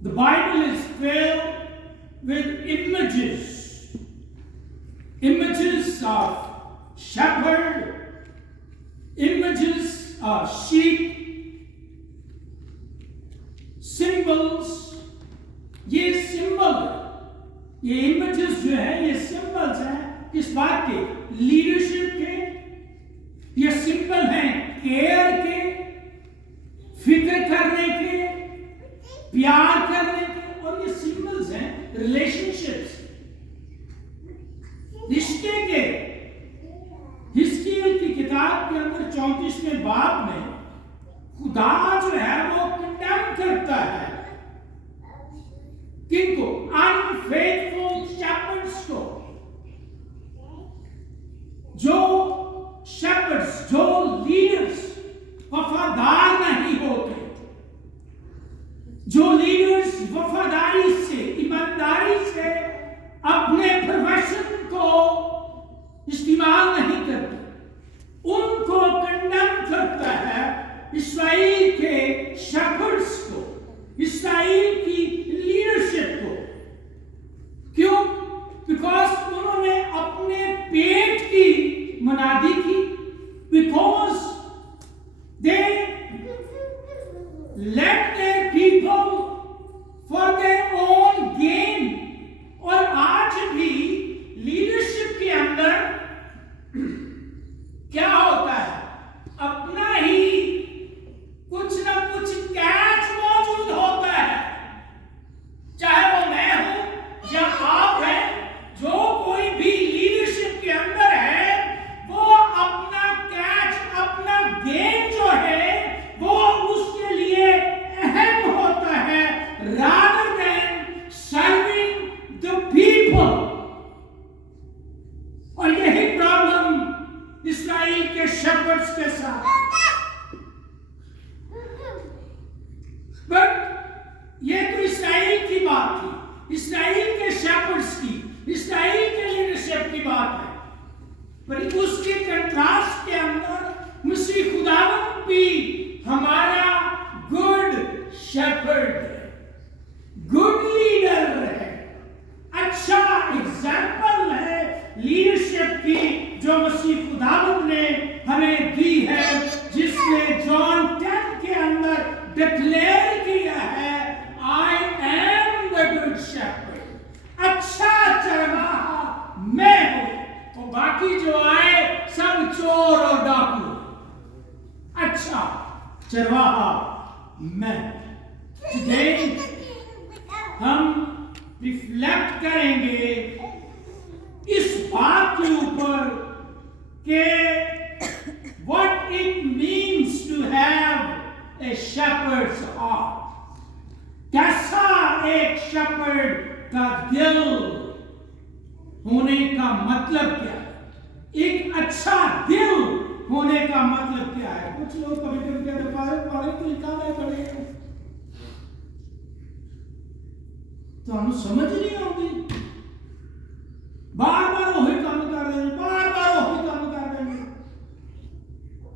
The Bible is filled with images. Images of shepherd, images of sheep, symbols. ये सिंबल है, ये इमेजेस जो है ये सिंबल्स हैं किस बात के? लीडरशिप के। ये सिंबल हैं केयर के, फिक्र करने के, प्यार करने के, और ये सिंबल्स हैं रिलेशनशिप्स, रिश्ते के। हिस्कियल की किताब के अंदर 34वें बाब में खुदा जो है वो कंडेम करता है किनको? अनफेथफुल शेपर्ड्स को। जो शेपर्ड्स, जो लीडर्स वफादार नहीं होते, जो लीडर्स वफादारी से, ईमानदारी से अपने प्रोफेशन को इस्तेमाल नहीं करते, उनको कंडेम करता है। इस्राएल के शेपर्ड्स को, इस्राएल की लीडरशिप को। क्यों? बिकॉज उन्होंने अपने पेट की मनादी की। Because they let their people for their own gain. और आज भी लीडरशिप के अंदर क्या होता है? अपना ही कुछ ना कुछ कैच मौजूद होता है, चाहे वो मैं हूं या आप हैं। जो कोई भी लीडरशिप के अंदर है वो अपना कैच, अपना गेन जो है वो उसके लिए अहम होता है, rather than serving the people। और यही प्रॉब्लम इस्राएल के शेपर्ड्स के साथ। बट ये तो इस्राएल की बात थी, इस्राएल के शेपर्ड्स की, इस्राएल के लीडरशिप की बात है। पर उसके कंट्रास्ट के अंदर मसीह खुदावंद भी हमारा गुड शेपर्ड है, गुड लीडर है, अच्छा एग्जाम्पल है लीडरशिप की जो मसीह खुदावंद ने हमें दी है, जिसने जॉन 10 के अंदर डिक्लेयर किया है, I am the good shepherd. अच्छा चरवाहा मैं हूं, और बाकी जो आए सब चोर और डाकू। अच्छा चरवाहा मैं। टुडे हम रिफ्लेक्ट करेंगे इस बात के ऊपर कि what it means to have a shepherd's heart। कैसा एक shepherd का दिल होने का मतलब क्या है? एक अच्छा दिल होने का मतलब क्या है? कुछ लोग कभी कभी कहते पढ़े तो लिखा नहीं पढ़े तो हमें समझ नहीं आती, बार बार वही काम कर रहे हैं, बार बार वही काम कर रहे हैं।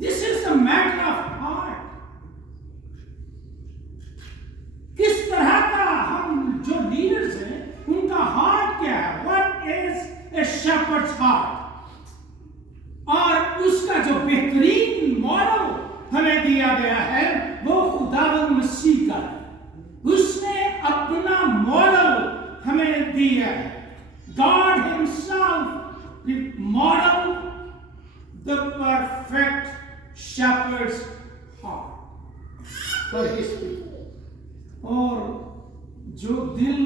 This is the matter of heart. किस तरह का हम जो लीडर्स हैं उनका हार्ट क्या है? What is a shepherds heart? और उसका जो बेहतरीन मॉडल हमें दिया गया है वो खुदावंद मसीह का है। उसने अपना मॉडल हमें दिया है। God himself modeled the perfect shepherd's heart for his people। और जो दिल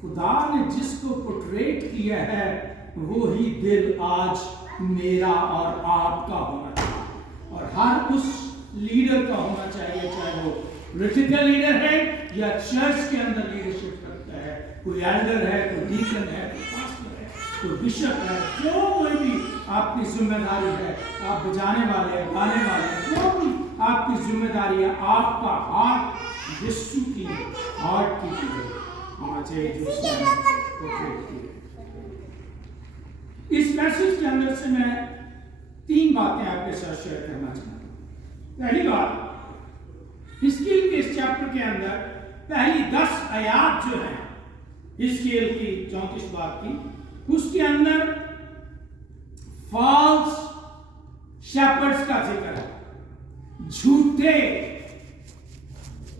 खुदा ने जिसको पोर्ट्रेट किया है वो ही दिल आज मेरा और आपका होना चाहिए, और हर उस लीडर का होना चाहिए, चाहे वो पॉलिटिकल लीडर है या चर्च के अंदर लीडरशिप करता है, कोई एल्डर है, कोई डीकन है, कोई पास्टर है, कोई बिशप है, जो कोई भी आपकी जिम्मेदारी है, आप बजाने वाले हैं, गाने वाले हैं, जो भी आपकी जिम्मेदारी है, आपका हार्ट यीशु की हार्ट की तरह होना चाहिए जो उसने पोर्ट्रेट किया। इस मैसेज के अंदर से मैं 3 बातें आपके साथ शेयर करना चाहता हूं। पहली बात, हिस्कियल के इस चैप्टर के अंदर पहली 10 आयात जो है हिजकिय्याह की 34 बाब की, उसके अंदर फॉल्स शेपर्ड्स का जिक्र है, झूठे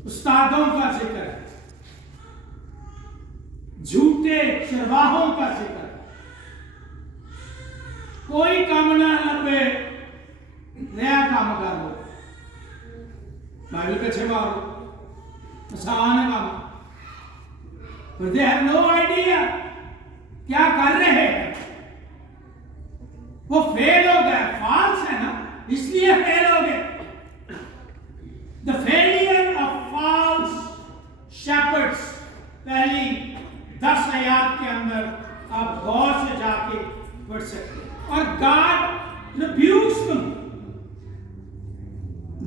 उस्तादों का जिक्र है, झूठे चरवाहों का जिक्र है। कोई काम ना लगे, नया काम कर लो, बाइबल का छेवारो, आसान काम, पर दे हैव नो आइडिया क्या कर रहे हैं। वो फेल हो गए, फॉल्स है ना, इसलिए फेल हो गए। The failure of false shepherds, पहली 10 आयात के अंदर आप गौर से जाके पढ़ सकते हैं। और God rebukes them.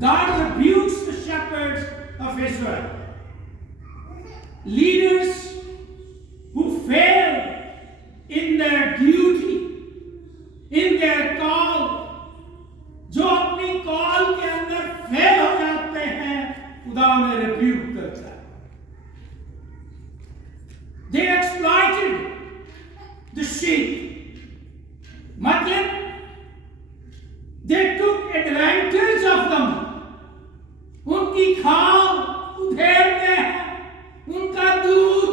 God rebukes the shepherds of Israel. Leaders who fail in their duty, in their call, जो अपनी कॉल के अंदर फेल हो जाते हैं, खुदा उन्हें रिब्यूक करता है। They exploited the sheep. मतलब they took advantage of them. उनकी खाल उधेड़ते हैं, उनका दूध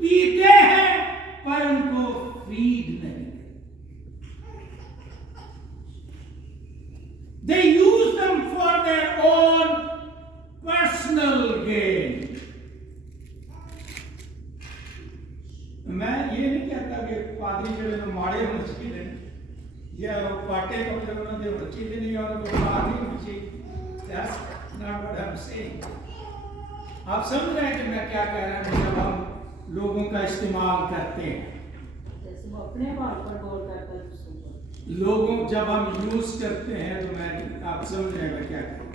पीते हैं, पर उनको फीड नहीं। They use them for their own personal gain. मैं ये नहीं कहता कि पादरी जो माड़े होने चाहिए या पाटे कपड़े होने चाहिए नहीं और पादरी होने चाहिए। That's not what I'm saying. आप समझ रहे हैं कि मैं क्या कह रहा हूँ? जब हम लोगों का इस्तेमाल करते हैं, जैसे वो अपने बात पर गौर करता है, लोगों जब हम यूज करते हैं, तो मैं आप समझ रहे हैं मैं क्या कह रहा हूँ।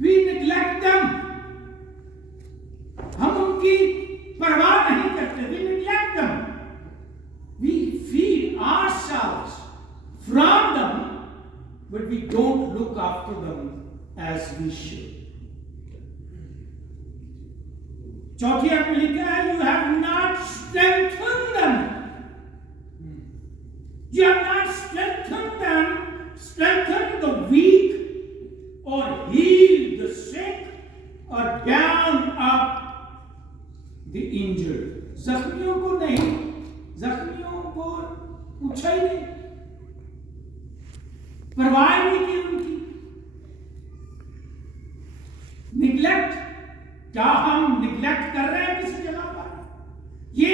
We neglect them. हम उनकी परवाह नहीं करते। We neglect them. We feed ourselves from them, but we don't look after them as we should. चौथी आप में लिखा है, you have not strengthened them. You have not strengthened them, strengthened the weak, or healed the sick, or bound up the injured. जख्मियों को नहीं, जख्मियों को पूछा ही नहीं, परवाह नहीं की उनकी। निग्लेक्ट, क्या हम निग्लेक्ट कर रहे हैं किसी जगह पर? ये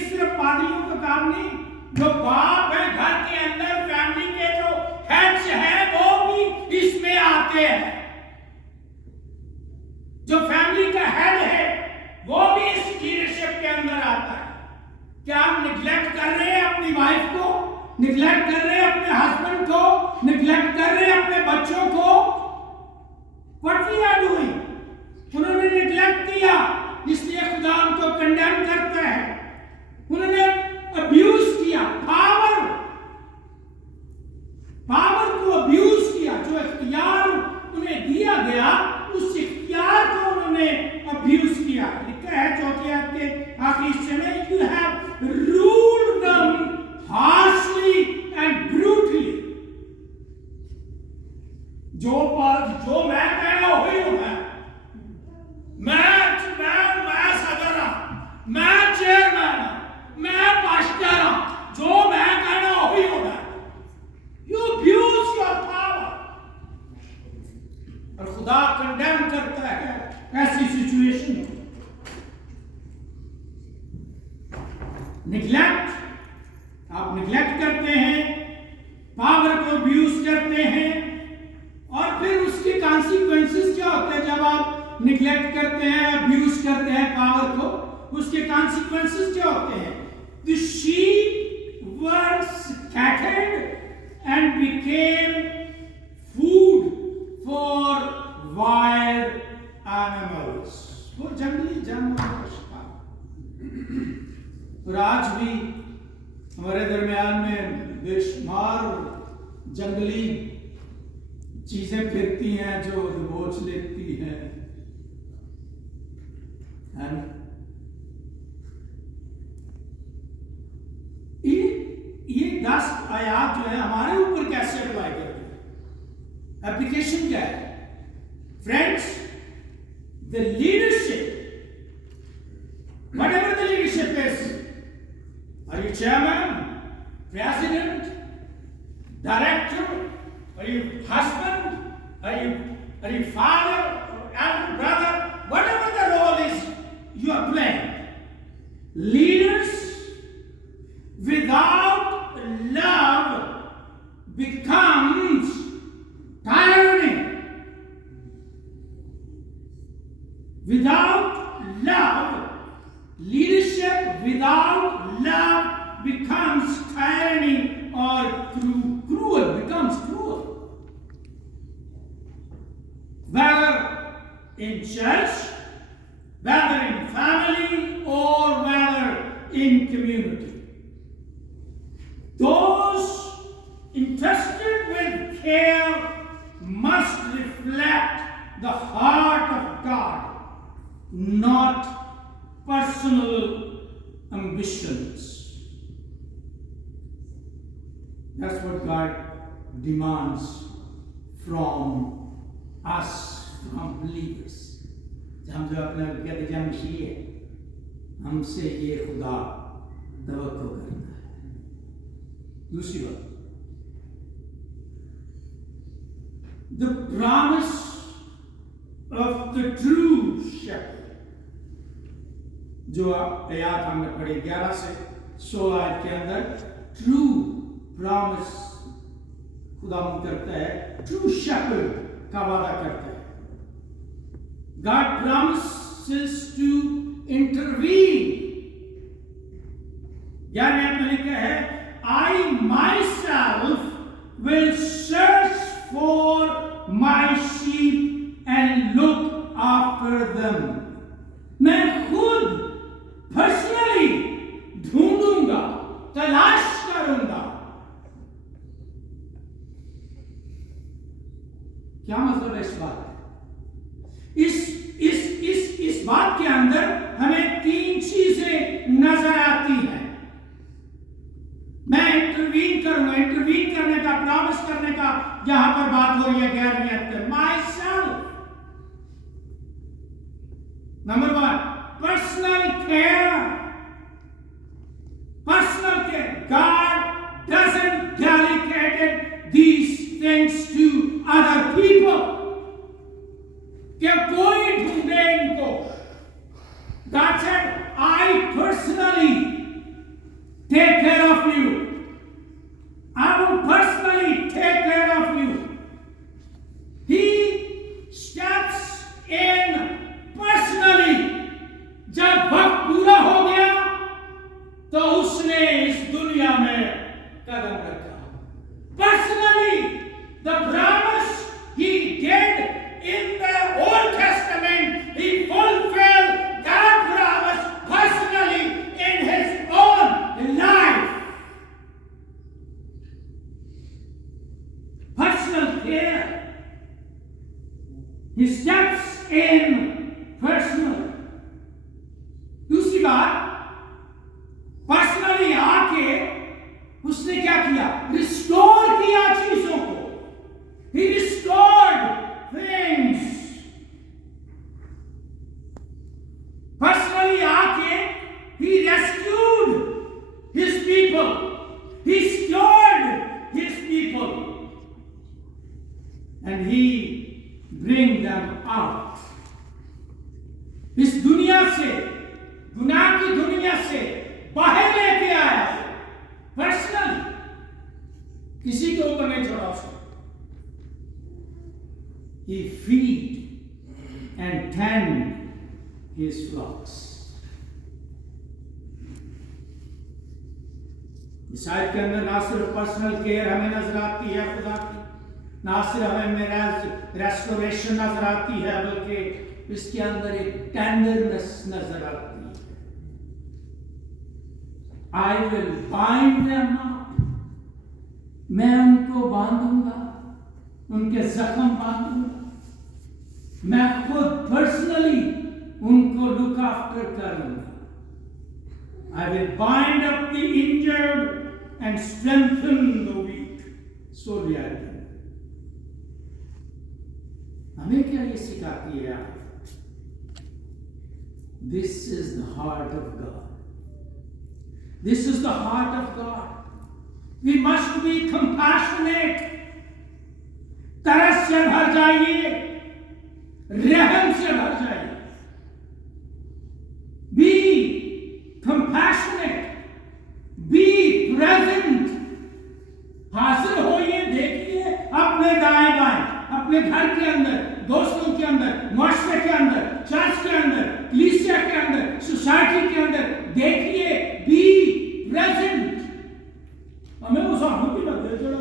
सिर्फ पादरियों का काम नहीं, जो बाप है घर के अंदर, फैमिली के जो हेड्स हैं, वो भी इसमें आते हैं। जो फैमिली का हेड है, वो भी इस लीडरशिप के अंदर आता है। क्या हम निग्लेक्ट कर रहे हैं अपनी वाइफ को, निग्लेक्ट कर रहे हैं अपने हस्बैंड को, निग्लेक्ट कर रहे हैं अपने बच्चों को? What we are doing? उन्होंने निग्लेक्ट किया, इसलिए खुदा उनको कंडेम करता है। उन्होंने अब्यूज किया, पावर को अब्यूज किया। जो इख्तियार उन्हें दिया गया, उस इख्तियार को उन्होंने अब्यूज किया। लिखा है चौथी आयत के आखिरी हिस्से में, you have ruled them harshly and brutally. जो मैं कह रहा हूं वही हूं। मैं सदर हूं, मैं चेयरमैन हूं, मैं पास्टर हूं, जो मैं कह रहा हूं वही होगा। यू अब्यूज योर पावर, और खुदा कंडेम करता है ऐसी सिचुएशन में। निग्लेक्ट, आप निग्लेक्ट करते हैं, पावर को अब्यूज करते हैं, और फिर उसके कॉन्सिक्वेंसेस क्या होते हैं? जब आप निग्लेक्ट करते हैं, अब्यूज करते हैं पावर को, उसके कॉन्सिक्वेंसेस क्या होते हैं? The sheep were scattered and became food for wild animals. वो जंगली जानवरों का शिकार। और आज भी हमारे दरमियान में बेशुमार जंगली चीजें फिरती हैं जो दबोच लेती हैं कंडीशन क्या है? Friends, the leadership, whatever the leadership is, are you chairman, president, director, are you husband, are you father or elder brother, whatever the role is you are playing, leaders without love becomes tyranny. Without love, leadership without love becomes tyranny or cruel, becomes cruel. Whether in church, whether in family, or whether in community. Those entrusted with care must reflect the heart of God, not personal ambitions. That's what God demands from us, from believers. हम जो अपने कहते हैं मसीह है, हमसे ये खुदा तवक्को करता है। दूसरी बात, the promise of the true shepherd, जो आयत हमने पढ़ी 11 से 16 के अंदर, ट्रू प्रॉमिस खुदा करता है, ट्रू शेपर्ड का वादा करता है। God promises to intervene. यानी आपने लिखा है, I myself will search for my sheep and look after them. मैं खुद पर्सनली ढूंढूंगा, तलाश करूंगा। क्या मतलब है इस बात? इस बात के अंदर हमें 3 चीजें नजर आती हैं। मैं इंटरवीन करूंगा, इंटरवीन करने का, प्रॉमिस करने का यहां पर बात हो रही है 11वीं आयत। Myself, number 1, personal care. Personal care, God doesn't delegated these things to other people, कि कोई ढूंढे इनको। God said, I personally take care of you. I will personally take care of you. He steps in personally. जब वक्त पूरा हो गया तो उसने इस दुनिया में कदम रखा। Personally, the promise he did in the Old Testament, he fulfilled that promise personally in his own life. Personal care. He steps in personally. दूसरी बात, पर्सनली आके उसने क्या किया? रिस्टोर किया चीजों को। He restored things. Personally aake, he rescued his people. He restored his people. And he bring them out. इस दुनिया से, गुनाह की दुनिया से बाहर लेके आया। पर्सनल, किसी के ऊपर नहीं छोड़ा उसको। He feed and tend his flocks. इस आयत के अंदर ना सिर्फ पर्सनल केयर हमें नजर आती है खुदा की, ना सिर्फ हमें मेरा रेस्टोरेशन नजर आती है, बल्कि इसके अंदर एक टेंडरनेस नजर आती है। I will bind them up. मैं उनको बांधूंगा, उनके जख्म बांधूंगा। मैं खुद पर्सनली उनको लुक आफ्टर करूंगा। I will bind up the injured and strengthen the weak. So हमें क्या ये सिखाती है आप? This is the heart of God, this is the heart of God. We must be compassionate. तरस से भर जाइए, रहम से भर जाइए. Be compassionate, be present. हासिल होइए, देखिए अपने दाएं बाएं, अपने घर के अंदर, दोस्तों के अंदर, मुआशरे के अंदर, चर्च के अंदर, कलीसिया के अंदर, सोसाइटी के अंदर. देखिए, बी प्रेजेंट. हमें वो सामने भी लगे, चलो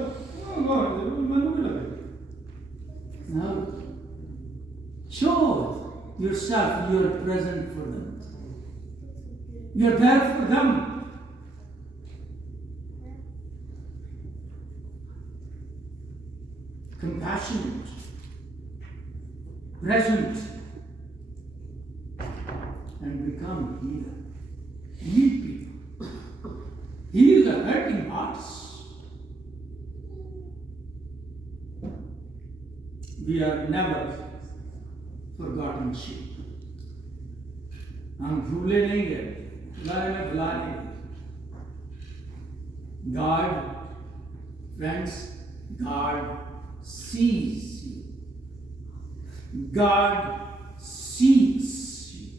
मनु भी लगे. Now, show yourself you're present for them. You're there for them. Compassionate, present, and become healer. Heal people. Heal the hurting hearts. We are never forgotten sheep. हम भूले नहीं गए, खुदा ने भुला नहीं. God, friends, God sees you. God sees you.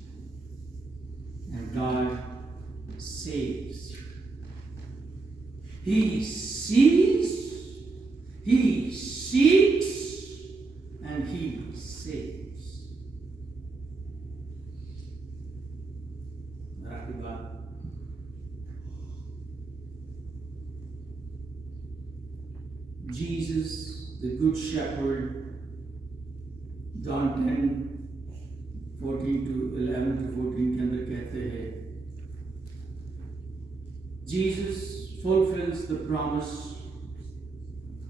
And God saves you. He sees, He seeks, and He saves. आखिरी बात, Jesus, the Good Shepherd, John 10:14 to 11 to 14 के अंदर कहते हैं, Jesus fulfills the promise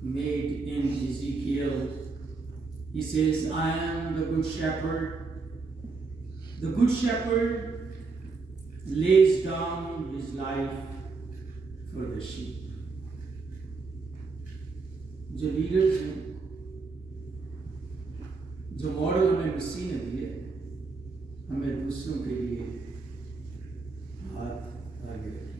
made in Ezekiel. He says, I am the Good Shepherd. The Good Shepherd lays down his life for the sheep. जो लीडर्स हैं, जो मॉडल हमें मसीह ने दिए, हमें दूसरों के लिए हाथ आगे रखने.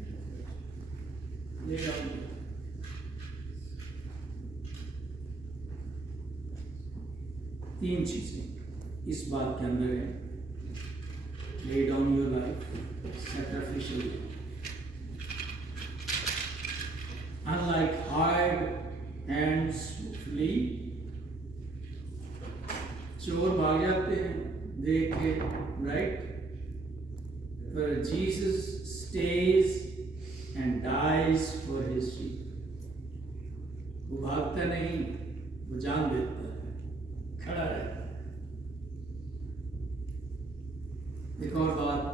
तीन चीजें इस बात के अंदर है. Lay down your life sacrificially. Unlike hard hands flee, चोर भाग जाते हैं देख के, right? But Jesus stays and dies for his sheep. वो भागता नहीं, वो जान देता है, खड़ा रहता है. एक और बात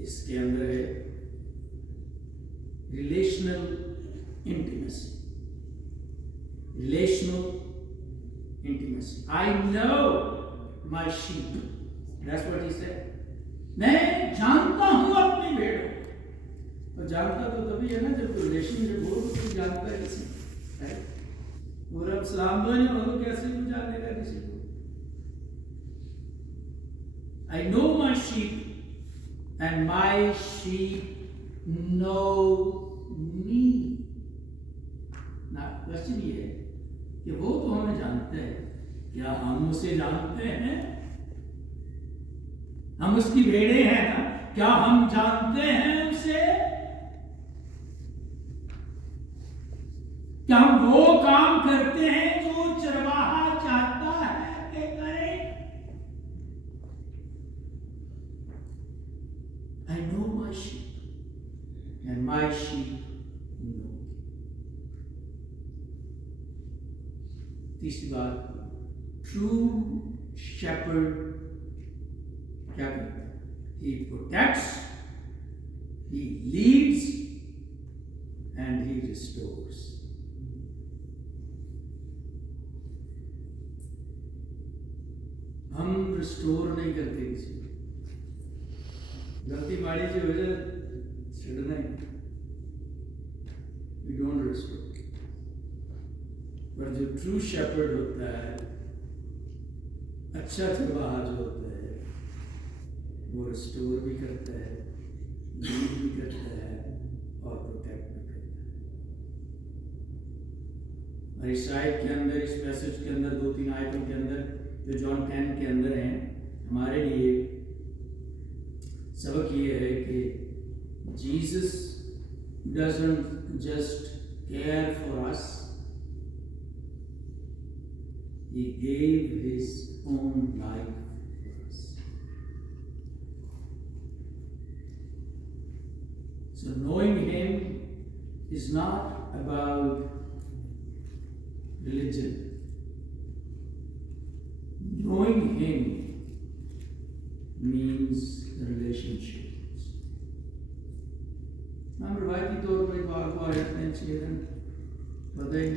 इसके अंदर है, relational intimacy. Relational intimacy. I know my sheep. That's what he said. मैं जानता हूँ अपनी भेड़ों. और जानता तो तभी है ना जब रिलेशनशिप हो, तो जानता है किसी. और अब सलाम दो नहीं हो तो कैसे भी जानेगा किसी को. I know my sheep and my sheep know me. ना क्वेश्चन ये है कि वो तो हमें जानते हैं, क्या हम उसे जानते हैं? हम उसकी भेड़े हैं ना, क्या हम जानते हैं उसे? क्या हम वो काम करते हैं जो चरवाहा चाहता है कि करें? I know my sheep and my sheep know. तीसरी बात, true shepherd क्या करता है? He protects, he leads, and he restores. हम रिस्टोर नहीं करते किसी को. गलती माड़ी जी हो जाए छेड़ना ही, we don't restore. पर जो ट्रू शेपर्ड होता है अच्छा चरवाहा जो होता है वो रिस्टोर भी करता है, लीड भी करता है और प्रोटेक्ट भी करता है। और इस आयत के अंदर, इस पैसेज के अंदर, 2-3 आयतों के अंदर जो जॉन 10 के अंदर हैं, हमारे लिए सबक ये है कि Jesus doesn't just care for us, he gave his own life for us. So knowing him is not about religion. Knowing him means relationships. हम रवायती तौर पर बार बार आते हैं, पता ही